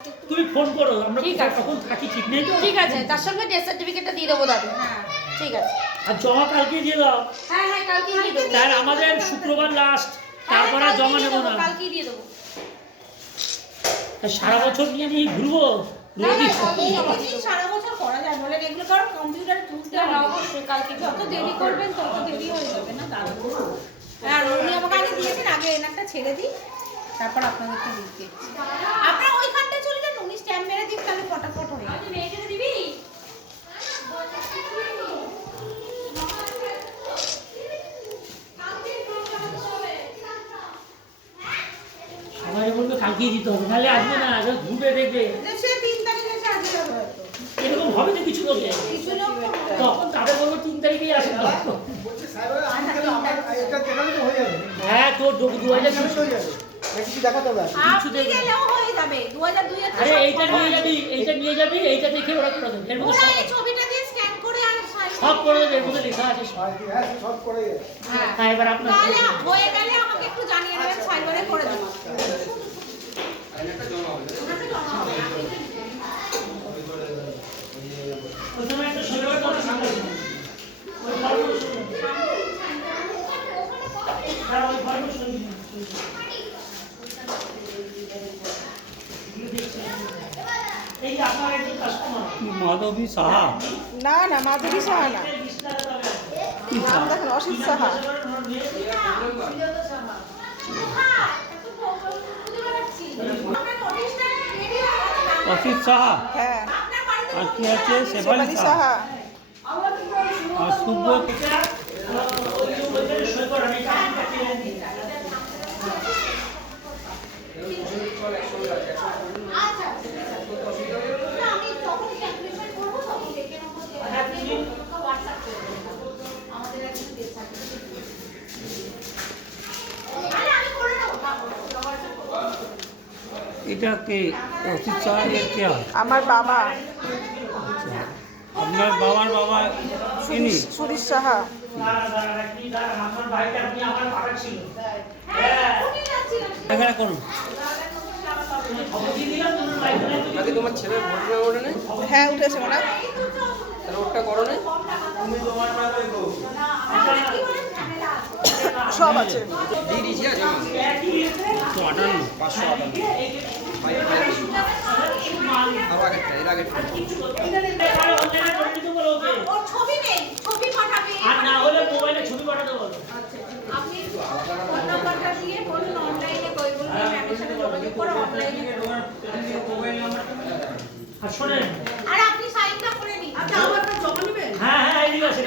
তুমি ফোন করো, আমরা তখন থাকি, ঠিক নেই তো? ঠিক আছে, তার সঙ্গে ডেথ সার্টিফিকেটটা দিয়ে দেবো দাদু। হ্যাঁ ঠিক আছে। আর জমা কালকে দিয়ে দাও। হ্যাঁ হ্যাঁ কালকে দিয়ে দেবো। তার আমাদের শুক্রবার লাস্ট, তারপরে জমা নেব না। কালকেই দিয়ে দেবো। সারা বছর নিয়ে নিয়ে ঘুরবো? সারা বছর করা যায় বলে এগুলো কারণ কম্পিউটারে তুলতে হবে। অবশ্যই কালকে যত দেরি করবেন তত দেরি হয়ে যাবে না দাদু। আর উনি আমাকে আগে দিয়েছেন, আগে এনারটা ছেড়ে দিই তারপর আপনাদেরকে দিচ্ছি। আপনারা ওইখানটা চলে যান, উনি স্ট্যাম্প মেরে দিন, তাহলে ফটাফট হয়ে যাবে। মেয়েকে দিবি? সবাই বলবে কালকেই দিতে হবে, নাহলে আসবে না, ঘুরবে দেখবে। সে 3 তারিখে আসবে হয়তো। এরকম হবে তো কিছু লোকে, কিছু লোক তখন তাদের বলবো 3 তারিখেই আসে। হ্যাঁ তোর 2000 হয়ে যাবে। কিছু দেখাতে হবে, কিছু গেলেও হয়ে যাবে 2002 এর। আরে এইটা নিয়ে যাবি, এইটা দেখে ওরা করে দেবে। এর মধ্যে এই ছবিটা দিয়ে স্ক্যান করে আর সব করে দেবে, এর মধ্যে লেখা আছে সব। সব করে দেবে। হ্যাঁ এবার আপনার তাহলে হয়ে গেলে আমাকে একটু জানিয়ে দেবেন, সাইবারে করে দেব। ওখানে একটা শরীরের কথা সামনে ওই ফর্ম আর ওই ফর্ম এই আপনার একজন কাস্টমার মাধবী সাহা। না না মাধবী সাহা না, নাম দেখেন অসিত সাহা। অসিত সাহা, হ্যাঁ আর কি আছে শেফালি শেফালি সাহা। আর সুব্রত। এটা কে? অসিত সাহা এর কে হয়? আমার বাবা আপনার বাবার বাবা চিনি? সুরেশ সাহা। এখানে করুন। আগে তোমার ছেলের ভোট ওঠে নেই, হ্যাঁ উঠেছে ওরা। তাহলে ওটা করো নেই। সব আছে। দিয়ে দিয়েছি আছে 558 আরো আগেরটা, এর আগেরটা। ওর ছবি নেই, ছবি পাঠাবে। আর না হলে মোবাইলে ছবি পাঠাতে বলো। আপনি ফোন নাম্বারটা দিয়ে বলুন অনলাইনে কই বলুন, ম্যামের সাথে যোগাযোগ করে অনলাইনে। আর শোনেন, আর আপনি সাইনটা করে নিন। আচ্ছা আমারটা জমা নেবেন? হ্যাঁ হ্যাঁ এদিকে আছে,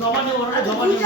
জমা নেবো, ওরা জমা নেবো।